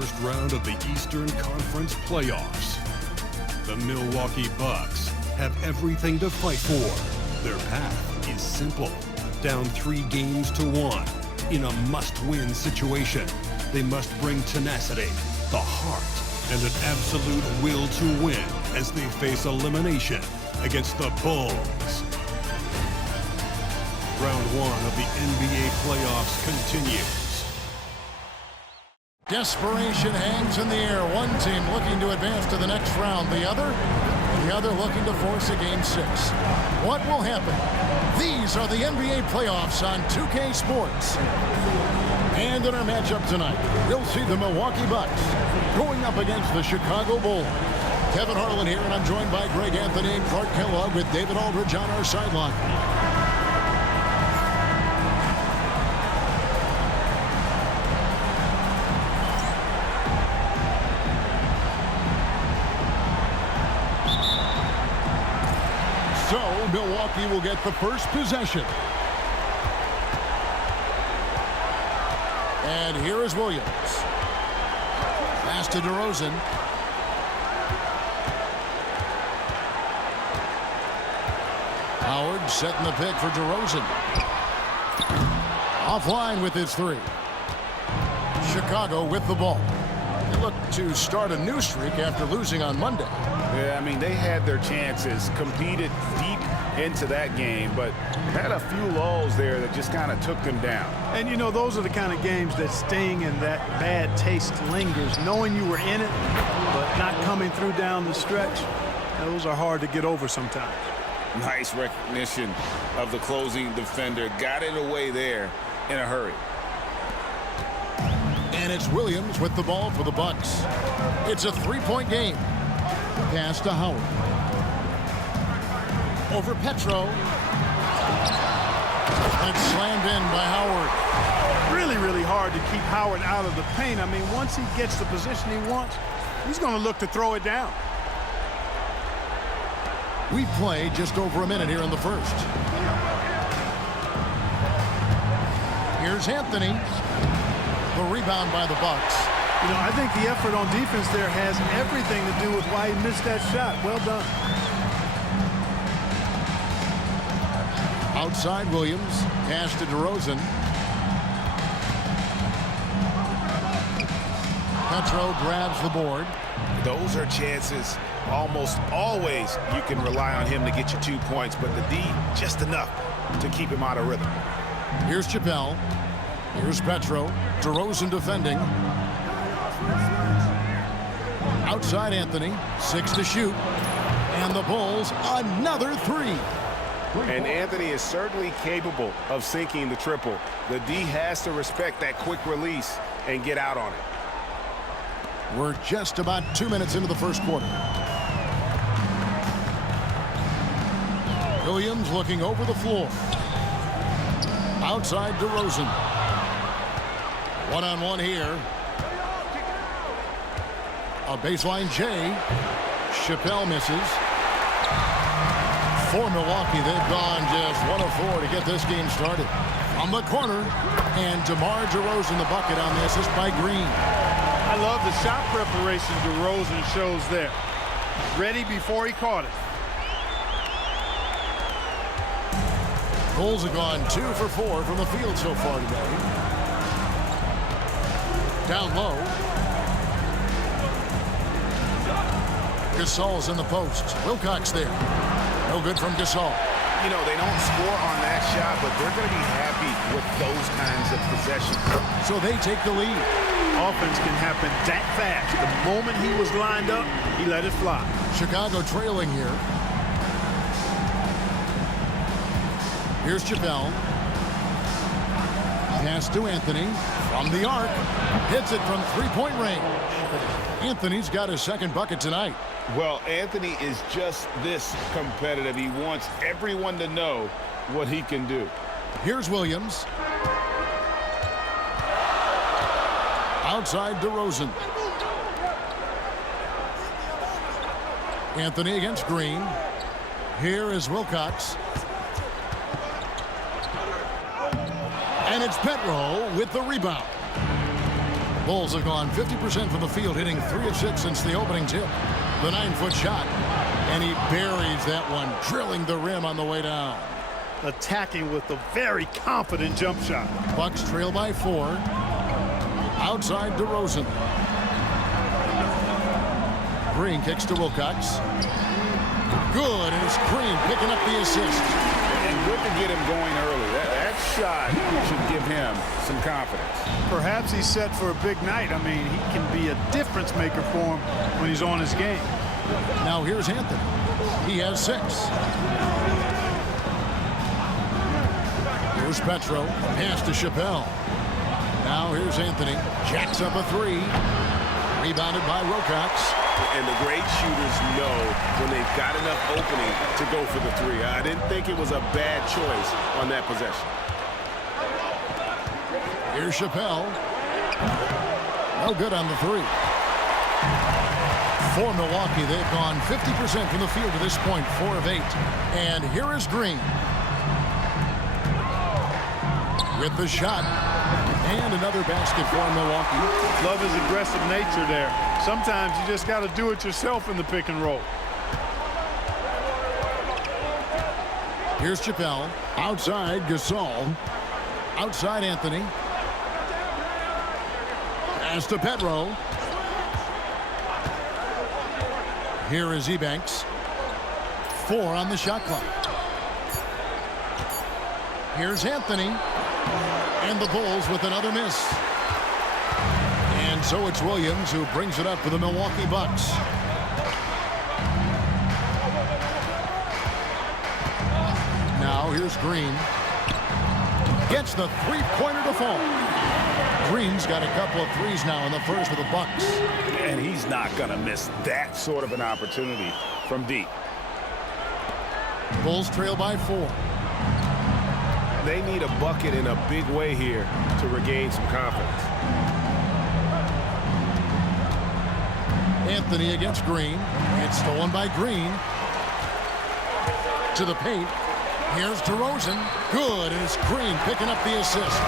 first round of the Eastern Conference playoffs. The Milwaukee Bucks have everything to fight for. Their path is simple. Down 3 games to 1 in a must-win situation. They must bring tenacity, the heart, and an absolute will to win as they face elimination against the Bulls. Round 1 of the NBA playoffs continues. Desperation hangs in the air. One team looking to advance to the next round. The other looking to force a game 6. What will happen? These are the NBA playoffs on 2K Sports. And in our matchup tonight, we'll see the Milwaukee Bucks going up against the Chicago Bulls. Kevin Harlan here, and I'm joined by Greg Anthony and Clark Kellogg with David Aldridge on our sideline. So, Milwaukee will get the first possession. And here is Williams. Pass to DeRozan. Howard setting the pick for DeRozan. Offline with his 3. Chicago with the ball. They look to start a new streak after losing on Monday. Yeah, I mean, they had their chances, competed deep into that game, but had a few lulls there that just kind of took them down. And, you know, those are the kind of games that sting and that bad taste lingers. Knowing you were in it, but not coming through down the stretch, those are hard to get over sometimes. Nice recognition of the closing defender. Got it away there in a hurry. And it's Williams with the ball for the Bucks. It's a 3-point game. Pass to Howard. Over Petro. And it's slammed in by Howard. Really, really hard to keep Howard out of the paint. I mean, once he gets the position he wants, he's going to look to throw it down. We've played just over a minute here in the first. Here's Anthony. The rebound by the Bucks. You know, I think the effort on defense there has everything to do with why he missed that shot. Well done. Outside Williams. Pass to DeRozan. Petro grabs the board. Those are chances. Almost always you can rely on him to get you 2 points, but the D, just enough to keep him out of rhythm. Here's Chappelle. Here's Petro. DeRozan defending. Outside Anthony. 6 to shoot. And the Bulls, another 3. And Anthony is certainly capable of sinking the triple. The D has to respect that quick release and get out on it. We're just about 2 minutes into the first quarter. Williams looking over the floor. Outside DeRozan. One-on-one here. A baseline J. Chappelle misses. For Milwaukee, they've gone just 1 of 4 to get this game started. From the corner, and DeMar DeRozan the bucket on the assist by Green. I love the shot preparation DeRozan shows there. Ready before he caught it. Bulls have gone 2 for 4 from the field so far today. Down low. Gasol's in the post. Wilcox there. No good from Gasol. You know, they don't score on that shot, but they're going to be happy with those kinds of possessions. So they take the lead. Offense can happen that fast. The moment he was lined up, he let it fly. Chicago trailing here. Here's Chappelle. Pass to Anthony. From the arc. Hits it from 3-point range. Anthony's got his second bucket tonight. Well, Anthony is just this competitive. He wants everyone to know what he can do. Here's Williams. Outside DeRozan. Anthony against Green. Here is Wilcox. And it's Petro with the rebound. Bulls have gone 50% from the field, hitting 3 of 6 since the opening tip. The 9-foot shot, and he buries that one, drilling the rim on the way down. Attacking with a very confident jump shot. Bucks trail by 4. Outside DeRozan. Green kicks to Wilcox. Good, and it's Green picking up the assist. And good to get him going early. That shot should give him some confidence. Perhaps he's set for a big night. I mean, he can be a difference maker for him when he's on his game. Now here's Anthony. He has 6. Here's Petro. Pass to Chappelle. Now here's Anthony. Jacks up a 3. Rebounded by Wilcox. And the great shooters know when they've got enough opening to go for the 3. I didn't think it was a bad choice on that possession. Here's Chappelle. No good on the 3. For Milwaukee, they've gone 50% from the field to this point, 4 of 8. And here is Green. With the shot. And another basket for Milwaukee. Love his aggressive nature there. Sometimes you just got to do it yourself in the pick and roll. Here's Chappelle. Outside Gasol. Outside Anthony. Pass to Petro. Here is Ebanks. 4 on the shot clock. Here's Anthony. And the Bulls with another miss. And so it's Williams who brings it up for the Milwaukee Bucks. Now here's Green. Gets the three-pointer to fall. Green's got a couple of threes now in the first of the Bucks. And he's not going to miss that sort of an opportunity from deep. Bulls trail by 4. They need a bucket in a big way here to regain some confidence. Anthony against Green. It's stolen by Green. To the paint. Here's DeRozan. Good, and it's Green picking up the assist.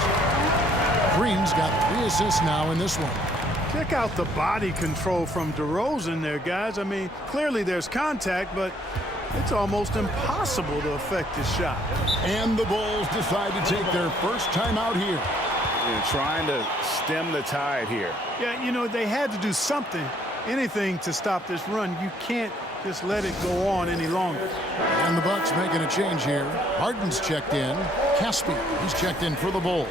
Green's got 3 assists now in this one. Check out the body control from DeRozan there, guys. I mean, clearly there's contact, but it's almost impossible to affect his shot. And the Bulls decide to take their first time out here. And trying to stem the tide here. Yeah, you know, they had to do something, anything to stop this run. You can't just let it go on any longer. And the Bucks making a change here. Harden's checked in. Caspi, he's checked in for the Bulls.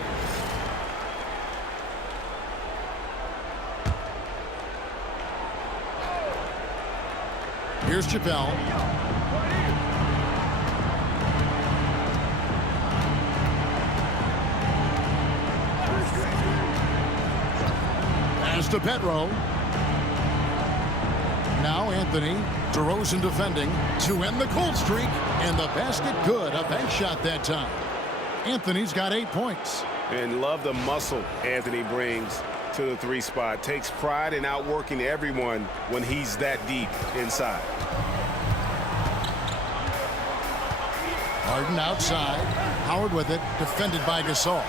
Here's Chappelle. Pass to Petro. Now Anthony. DeRozan defending to end the cold streak. And the basket good. A bank shot that time. Anthony's got 8 points. And love the muscle Anthony brings to the 3 spot. Takes pride in outworking everyone when he's that deep inside. Harden outside. Howard with it. Defended by Gasol.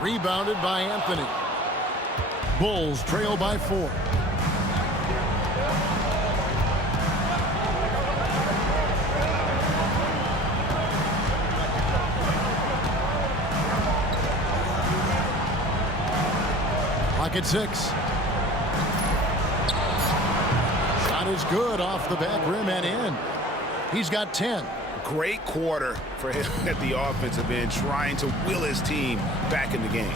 Rebounded by Anthony. Bulls trail by 4. Clock at 6. Shot is good off the back rim and in. He's got 10. Great quarter for him at the offensive end, trying to will his team back in the game.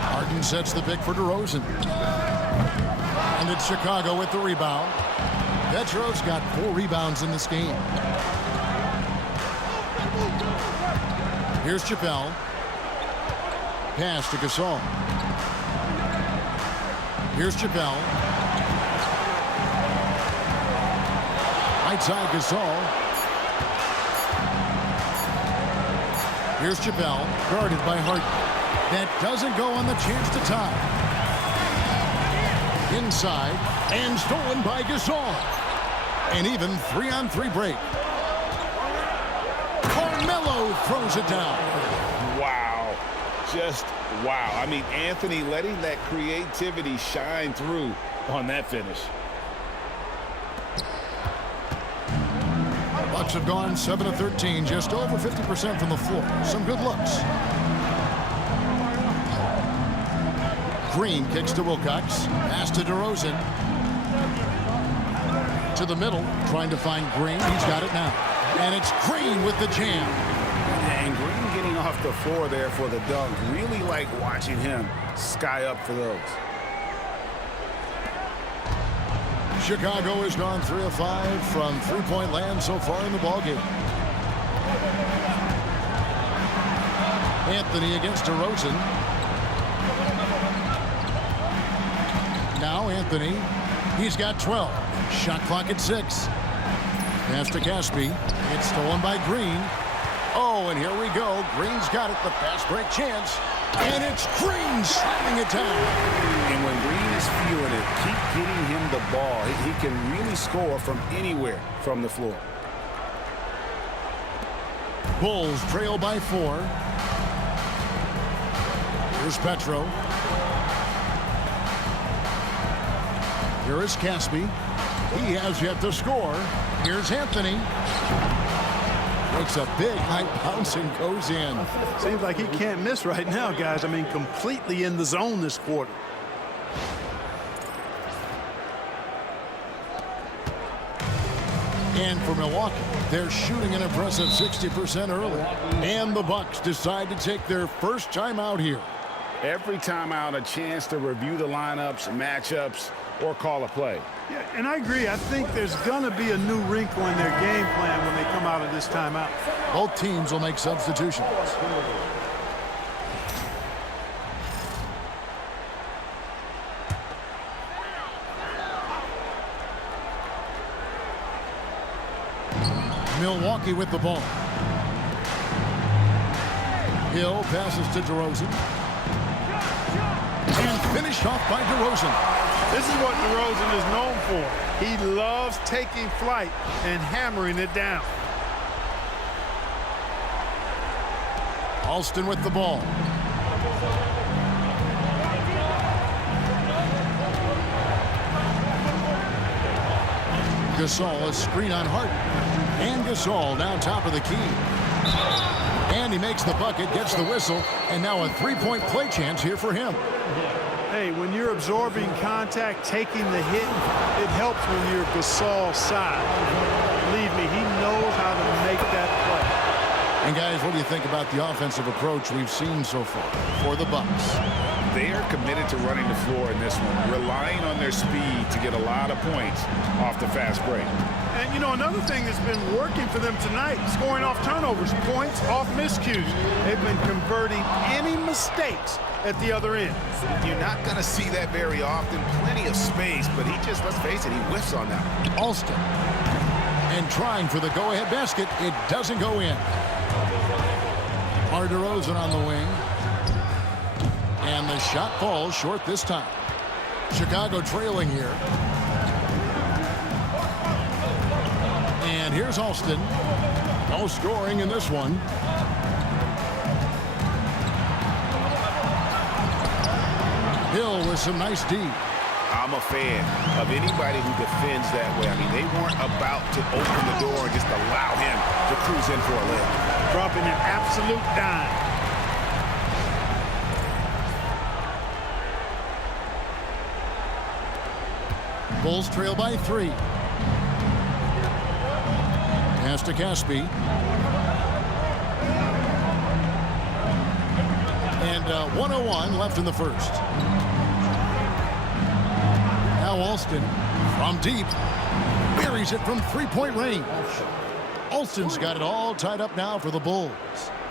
Harden sets the pick for DeRozan. And it's Chicago with the rebound. Petro's got 4 rebounds in this game. Here's Chappelle. Pass to Gasol. Here's Chappelle. Outside Gasol. Here's Chappelle, guarded by Harden. That doesn't go on the chance to tie. Inside, and stolen by Gasol. An even 3-on-3 break. Oh, Melo throws it down. Wow. Just wow. I mean, Anthony letting that creativity shine through on that finish. Bucks have gone 7 of 13, just over 50% from the floor. Some good looks. Green kicks to Wilcox. Pass to DeRozan. To the middle, trying to find Green. He's got it now. And it's Green with the jam. And Green getting off the floor there for the dunk. Really like watching him sky up for those. Chicago has gone 3 of 5 from three-point land so far in the ballgame. Anthony against DeRozan. Now Anthony. He's got 12. Shot clock at 6. Pass to Caspi. It's stolen by Green. Oh, and here we go. Green's got it. The fast break chance. And it's Green slamming it down. And when Green is feeling it, keep getting him the ball. He can really score from anywhere from the floor. Bulls trail by 4. Here's Petro. Here is Caspi. He has yet to score. Here's Anthony. Makes a big high bounce and goes in. Seems like he can't miss right now, guys. I mean, completely in the zone this quarter. And for Milwaukee, they're shooting an impressive 60% early. And the Bucks decide to take their first timeout here. Every timeout, a chance to review the lineups, matchups, or call a play. Yeah, and I agree. I think there's going to be a new wrinkle in their game plan when they come out of this timeout. Both teams will make substitutions. Milwaukee with the ball. Hill passes to DeRozan. And finished off by DeRozan. This is what DeRozan is known for. He loves taking flight and hammering it down. Alston with the ball. Gasol, a screen on Harden. And Gasol now top of the key. And he makes the bucket, gets the whistle, and now a three-point play chance here for him. Hey, when you're absorbing contact, taking the hit, it helps when you're Gasol's side. Believe me, he knows how to make that play. And guys, what do you think about the offensive approach we've seen so far for the Bucks? They are committed to running the floor in this one, relying on their speed to get a lot of points off the fast break. And, you know, another thing that's been working for them tonight, scoring off turnovers, points off miscues. They've been converting any mistakes at the other end. You're not going to see that very often. Plenty of space, but he just, let's face it, he whiffs on that. Alston. And trying for the go-ahead basket. It doesn't go in. DeRozan on the wing. And the shot falls short this time. Chicago trailing here. And here's Alston. No scoring in this one. Hill with some nice D. I'm a fan of anybody who defends that way. I mean, they weren't about to open the door and just allow him to cruise in for a layup. Dropping an absolute dime. Bulls trail by 3. Pass to Caspi. And 1:01 left in the first. Now Alston from deep. Buries it from three-point range. Alston's got it all tied up now for the Bulls.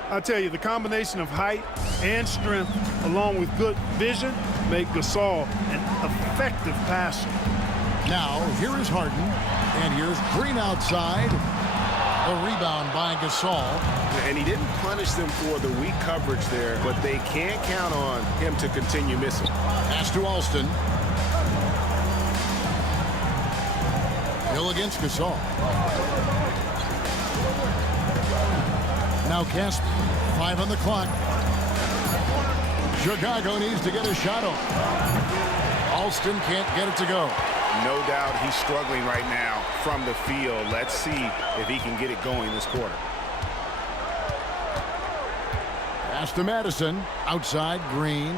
I tell you, the combination of height and strength, along with good vision, make Gasol an effective passer. Now, here is Harden, and here's Green outside. A rebound by Gasol. And he didn't punish them for the weak coverage there, but they can't count on him to continue missing. Pass to Alston. Hill against Gasol. Now Casper, 5 on the clock. Chicago needs to get a shot off. Alston can't get it to go. No doubt he's struggling right now from the field. Let's see if he can get it going this quarter. Pass to Madison. Outside, Green.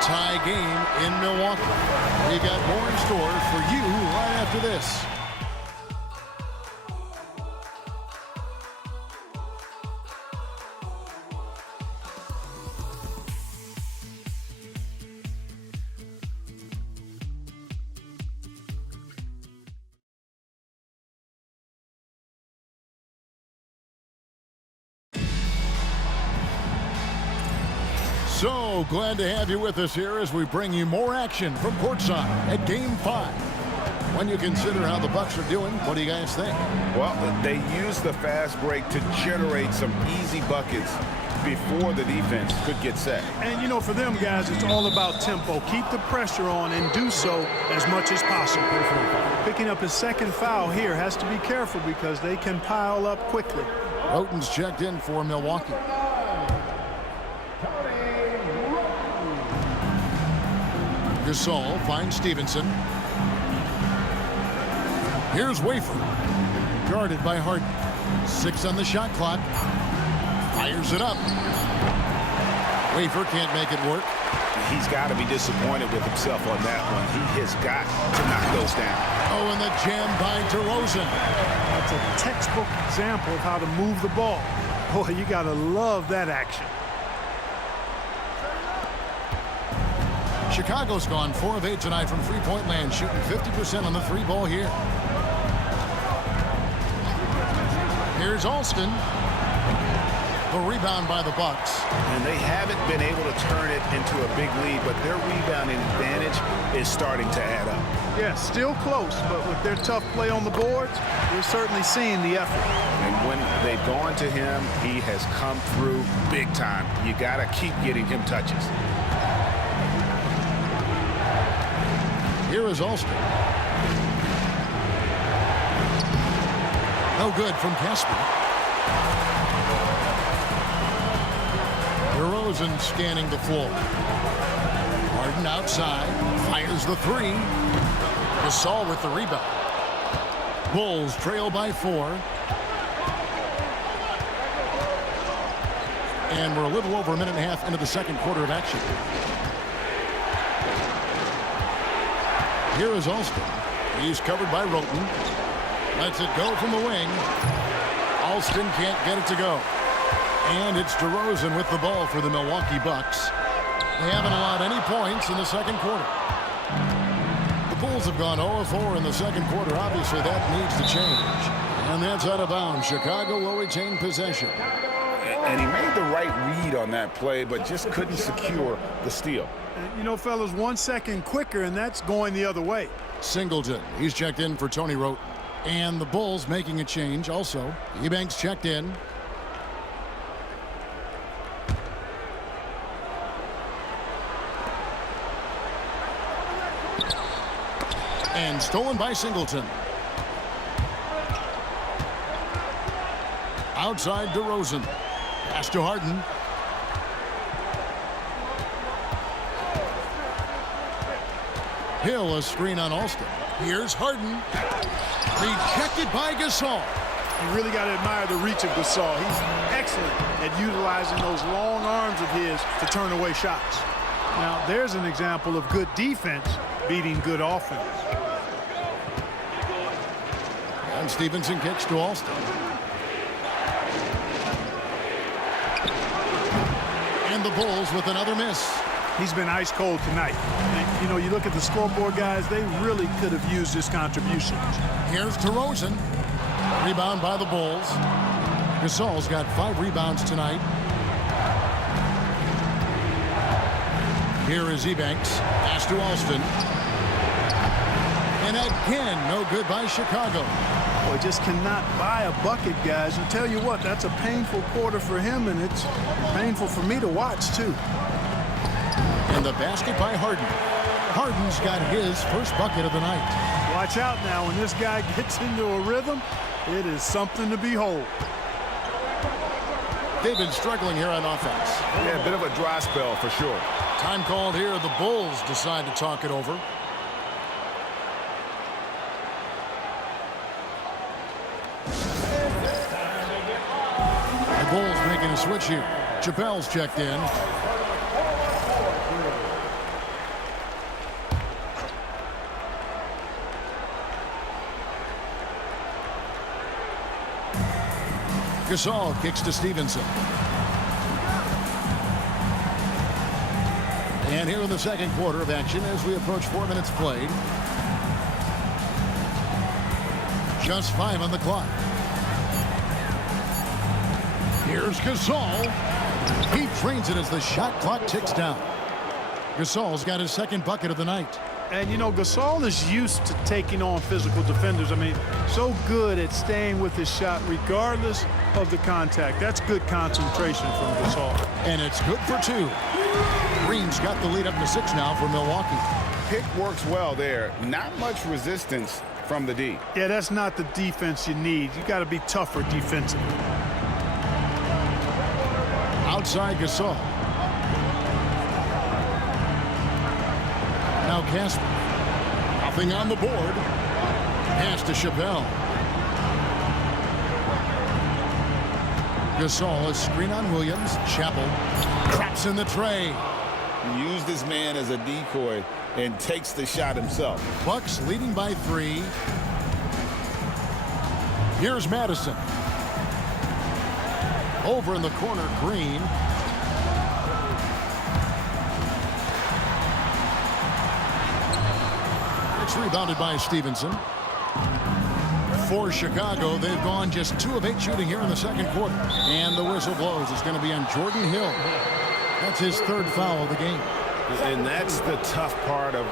Tie game in Milwaukee. We got more in store for you right after this. So glad to have you with us here as we bring you more action from courtside at Game 5. When you consider how the Bucks are doing, what do you guys think? Well, they use the fast break to generate some easy buckets before the defense could get set. And, you know, for them guys, it's all about tempo. Keep the pressure on and do so as much as possible. Picking up his second foul here, has to be careful because they can pile up quickly. Roten's checked in for Milwaukee. Gasol finds Stevenson. Here's Wafer. Guarded by Harden. 6 on the shot clock. Fires it up. Wafer can't make it work. He's got to be disappointed with himself on that one. He has got to knock those down. Oh, and the jam by DeRozan. That's a textbook example of how to move the ball. Boy, you got to love that action. Chicago's gone 4 of 8 tonight from three-point land, shooting 50% on the three ball here. Here's Alston. The rebound by the Bucks. And they haven't been able to turn it into a big lead, but their rebounding advantage is starting to add up. Yeah, still close, but with their tough play on the boards, we're certainly seeing the effort. And when they've gone to him, he has come through big time. You got to keep getting him touches. Here is Alston. No good from Casper. DeRozan scanning the floor. Harden outside. Fires the three. Gasol with the rebound. Bulls trail by 4. And we're a little over a minute and a half into the second quarter of action. Here is Alston. He's covered by Roten. Lets it go from the wing. Alston can't get it to go. And it's DeRozan with the ball for the Milwaukee Bucks. They haven't allowed any points in the second quarter. The Bulls have gone 0-4 in the second quarter. Obviously, that needs to change. And that's out of bounds. Chicago will retain possession. And he made the right read on that play, but just couldn't secure the steal. You know, fellas, 1 second quicker, and that's going the other way. Singleton, he's checked in for Tony Roten. And the Bulls making a change also. Eubanks checked in. And stolen by Singleton. Outside DeRozan. Pass to Harden. Hill, a screen on Alston. Here's Harden. Rejected by Gasol. You really got to admire the reach of Gasol. He's excellent at utilizing those long arms of his to turn away shots. Now, there's an example of good defense beating good offense. And Stevenson kicks to Alston. And the Bulls with another miss. He's been ice cold tonight. And, you know, you look at the scoreboard, guys, they really could have used his contribution. Here's DeRozan. Rebound by the Bulls. Gasol's got 5 rebounds tonight. Here is Eubanks. Pass to Alston. And again, no good by Chicago. Boy, just cannot buy a bucket, guys. And tell you what, that's a painful quarter for him, and it's painful for me to watch, too. And the basket by Harden. Harden's got his first bucket of the night. Watch out now. When this guy gets into a rhythm, it is something to behold. They've been struggling here on offense. Yeah, a bit of a dry spell for sure. Time called here. The Bulls decide to talk it over. The Bulls making a switch here. Chappelle's checked in. Gasol kicks to Stevenson. And here in the second quarter of action as we approach 4 minutes played. Just 5 on the clock. Here's Gasol. He drains it as the shot clock ticks down. Gasol's got his second bucket of the night. And, you know, Gasol is used to taking on physical defenders. I mean, so good at staying with his shot regardless of the contact. That's good concentration from Gasol. And it's good for 2. Green's got the lead up to 6 now for Milwaukee. Pick works well there. Not much resistance from the D. Yeah, that's not the defense you need. You got to be tougher defensively. Outside Gasol. Now Casper. Nothing on the board. Pass to Chappelle. Gasol, a screen on Williams. Chappell traps in the tray. Used this man as a decoy and takes the shot himself. Bucks leading by 3. Here's Madison. Over in the corner, Green. It's rebounded by Stevenson. For Chicago, they've gone just 2 of 8 shooting here in the second quarter. And the whistle blows. It's going to be on Jordan Hill. That's his 3rd foul of the game. And that's the tough part of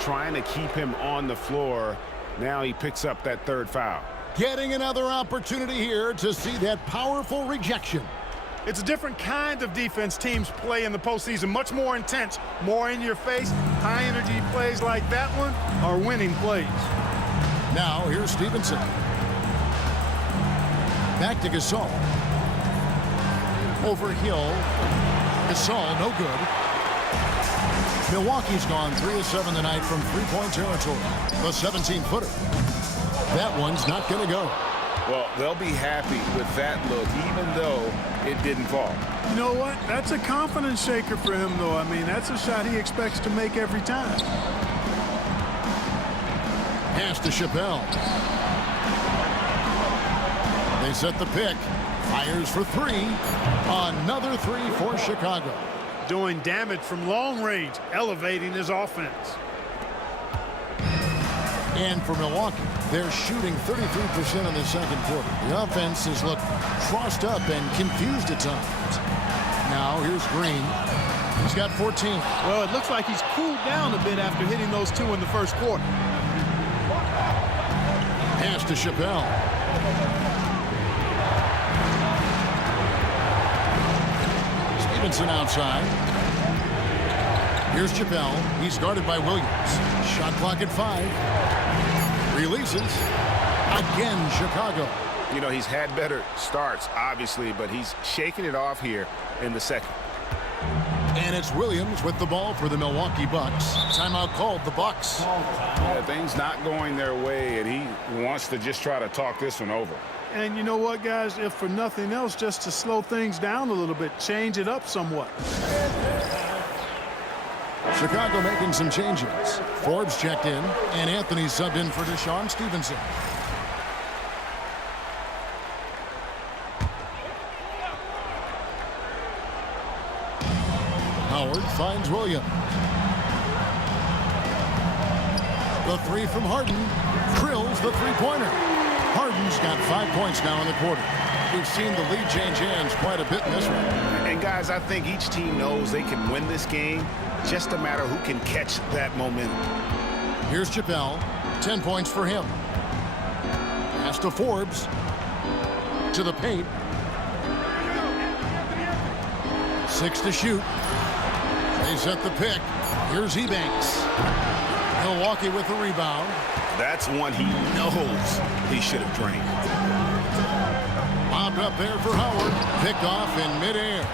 trying to keep him on the floor. Now he picks up that 3rd foul. Getting another opportunity here to see that powerful rejection. It's a different kind of defense teams play in the postseason. Much more intense, more in your face. High energy plays like that one are winning plays. Now here's Stevenson. Back to Gasol. Over Hill. Gasol, no good. Milwaukee's gone 3 of 7 tonight from 3-point territory. The 17-footer. That one's not going to go. Well, they'll be happy with that look, even though it didn't fall. You know what? That's a confidence shaker for him, though. I mean, that's a shot he expects to make every time. Pass to Chappelle. They set the pick. Fires for 3. Another 3 for Chicago. Doing damage from long range, elevating his offense. And for Milwaukee, they're shooting 33% in the second quarter. The offense has looked crossed up and confused at times. Now here's Green. He's got 14. Well, it looks like he's cooled down a bit after hitting those 2 in the first quarter. Pass to Chappelle. Stevenson outside. Here's Chappelle. He's guarded by Williams. Shot clock at 5. Releases. Again, Chicago. You know, he's had better starts, obviously, but he's shaking it off here in the second. And it's Williams with the ball for the Milwaukee Bucks. Timeout called the Bucks. Yeah, things not going their way, and he wants to just try to talk this one over. And you know what, guys? If for nothing else, just to slow things down a little bit, change it up somewhat. Chicago making some changes. Forbes checked in, and Anthony subbed in for Deshaun Stevenson. Howard finds Williams. The 3 from Harden drills the 3-pointer. Harden's got 5 points now in the quarter. We've seen the lead change hands quite a bit in this one. And guys, I think each team knows they can win this game. Just a matter who can catch that momentum. Here's Chappelle. 10 points for him. Pass to Forbes. To the paint. 6 to shoot. They set the pick. Here's Ebanks. Milwaukee with the rebound. That's one he knows he should have drained. Bobbed up there for Howard. Picked off in midair.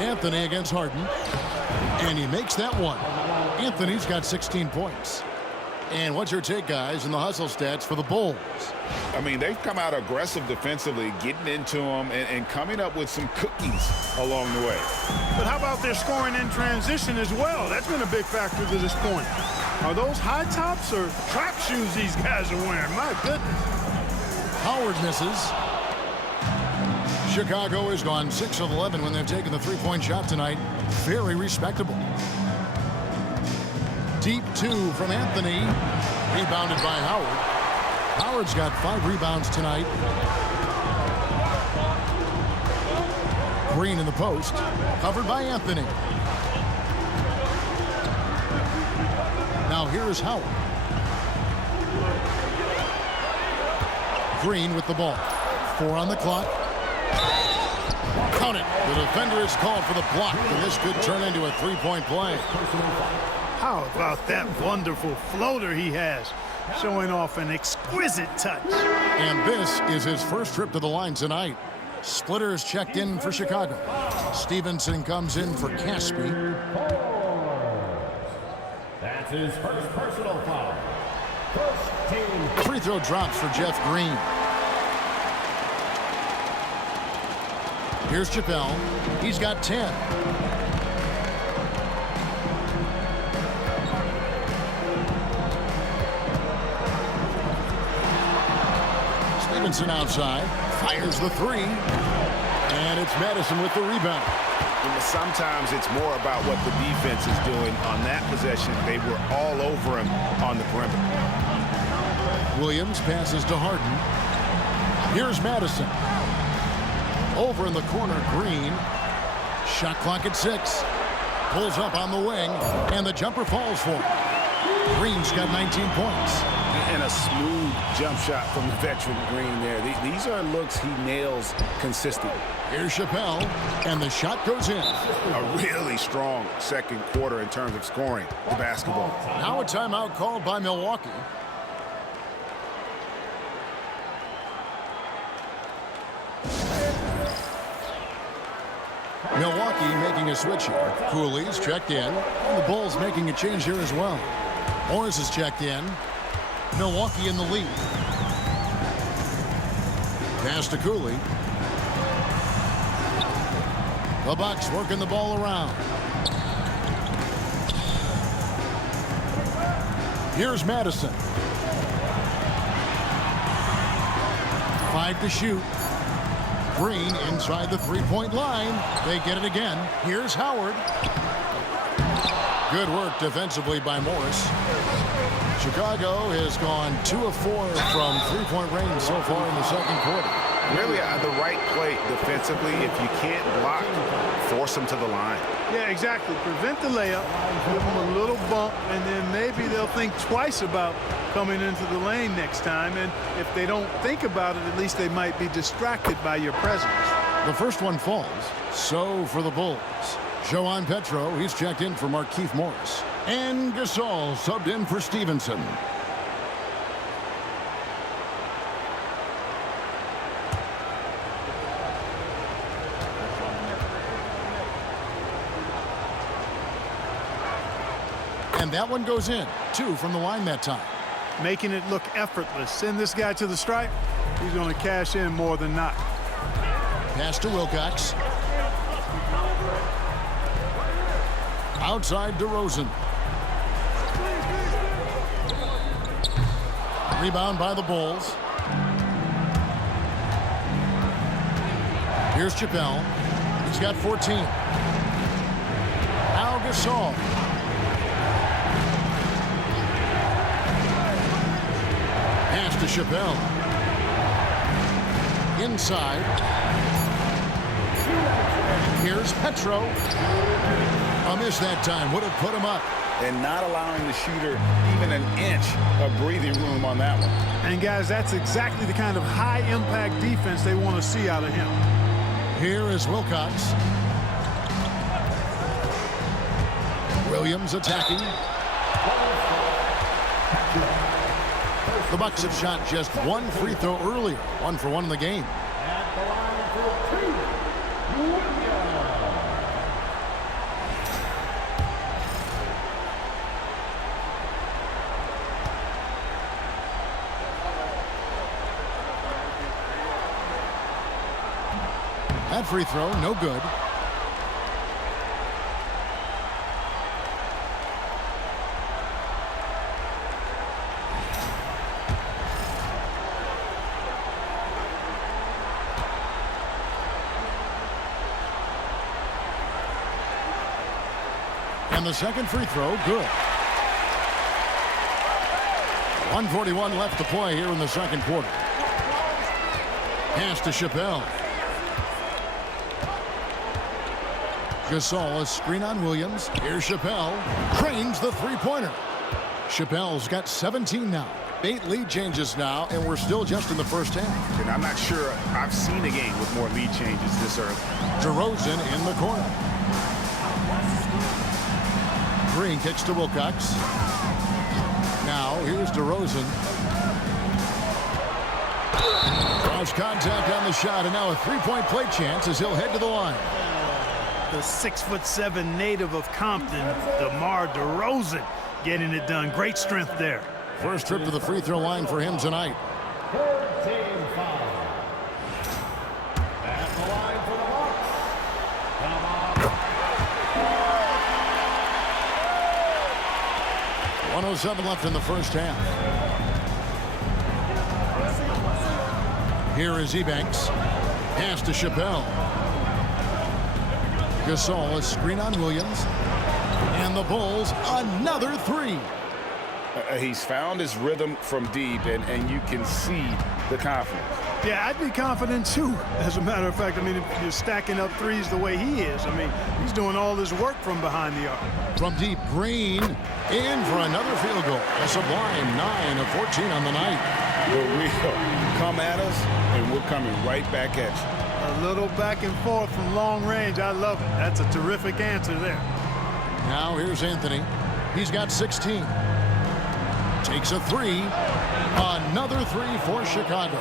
Anthony against Harden. And he makes that one. Anthony's got 16 points. And what's your take, guys, in the hustle stats for the Bulls? I mean, they've come out aggressive defensively, getting into them and coming up with some cookies along the way. But how about their scoring in transition as well? That's been a big factor to this point. Are those high tops or track shoes these guys are wearing? My goodness. Howard misses. Chicago has gone 6 of 11 when they've taken the three-point shot tonight. Very respectable. Deep 2 from Anthony. Rebounded by Howard. Howard's got 5 rebounds tonight. Green in the post. Covered by Anthony. Now here's Howard. Green with the ball. 4 on the clock. Count it. The defender is called for the block, and this could turn into a three-point play. How about that wonderful floater he has, showing off an exquisite touch. And this is his first trip to the line tonight. Splitters checked in for Chicago. Stevenson comes in for Caspi. That's his first personal foul. First team. Free throw drops for Jeff Green. Here's Chappelle. He's got 10. Stevenson outside. Fires the 3. And it's Madison with the rebound. Sometimes it's more about what the defense is doing on that possession. They were all over him on the perimeter. Williams passes to Harden. Here's Madison. Over in the corner, Green. Shot clock at 6. Pulls up on the wing, and the jumper falls for him. Green's got 19 points. And a smooth jump shot from the veteran Green there. These are looks he nails consistently. Here's Chappelle, and the shot goes in. A really strong second quarter in terms of scoring the basketball. Now a timeout called by Milwaukee. Milwaukee making a switch here. Cooley's checked in. And the Bulls making a change here as well. Morris is checked in. Milwaukee in the lead. Pass to Cooley. The Bucks working the ball around. Here's Madison. 5 to shoot. Green inside the three-point line. They get it again. Here's Howard. Good work defensively by Morris. Chicago has gone 2 of 4 from three-point range so far in the second quarter. Really the right play defensively. If you can't block, force them to the line. Yeah, exactly. Prevent the layup, give them a little bump, and then maybe they'll think twice about coming into the lane next time. And if they don't think about it, at least they might be distracted by your presence. The first one falls. So for the Bulls. Joan Petro, he's checked in for Markieff Morris. And Gasol subbed in for Stevenson. And that one goes in. 2 from the line that time. Making it look effortless. Send this guy to the stripe. He's going to cash in more than not. Pass to Wilcox. Outside DeRozan. Rebound by the Bulls. Here's Chappelle. He's got 14. Al Gasol. Pass to Chappelle. Inside. Here's Petro. A miss that time. Would have put him up. And not allowing the shooter even an inch of breathing room on that one. And, guys, that's exactly the kind of high-impact defense they want to see out of him. Here is Wilcox. Williams attacking. The Bucks have shot just one free throw earlier. 1 for 1 in the game. At the line for 2, Williams. That free throw, no good. And the second free throw, good. 1:41 left to play here in the second quarter. Pass to Chappelle. Gasol, a screen on Williams. Here's Chappelle. Cranes the three-pointer. Chappelle's got 17 now. 8 lead changes now, and we're still just in the first half. And I'm not sure I've seen a game with more lead changes this early. DeRozan in the corner. Green kicks to Wilcox. Now, here's DeRozan. Draws contact on the shot, and now a three-point play chance as he'll head to the line. The 6'7" native of Compton, DeMar DeRozan, getting it done. Great strength there. First trip to the free throw line for him tonight. Third team foul. At the line for the Bucks. Come on. 1:07 left in the first half. Here is Ebanks. Pass to Chappelle. Gasol, a screen on Williams. And the Bulls, another three. He's found his rhythm from deep, and you can see the confidence. Yeah, I'd be confident too. As a matter of fact, I mean, if you're stacking up threes the way he is, I mean, he's doing all this work from behind the arc. From deep, Green in for another field goal. A sublime 9 of 14 on the night. But we'll come at us, and we're coming right back at you. A little back and forth from long range. I love it. That's a terrific answer there. Now here's Anthony. He's got 16. Takes a three. Another three for Chicago.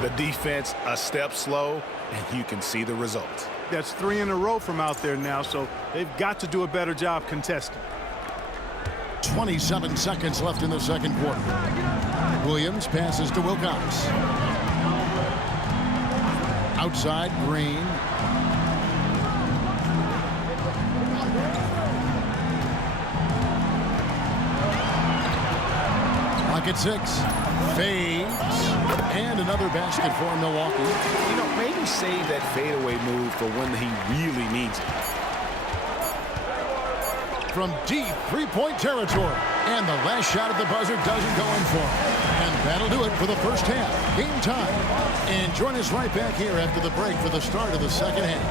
The defense a step slow, and you can see the results. That's 3 in a row from out there now, so they've got to do a better job contesting. 27 seconds left in the second quarter. Williams passes to Wilcox. Outside, Green. Clock at 6. Fades. And another basket for Milwaukee. You know, maybe save that fadeaway move for when he really needs it. From deep three-point territory. And the last shot at the buzzer doesn't go in for him. And that'll do it for the first half. Game time. And join us right back here after the break for the start of the second half.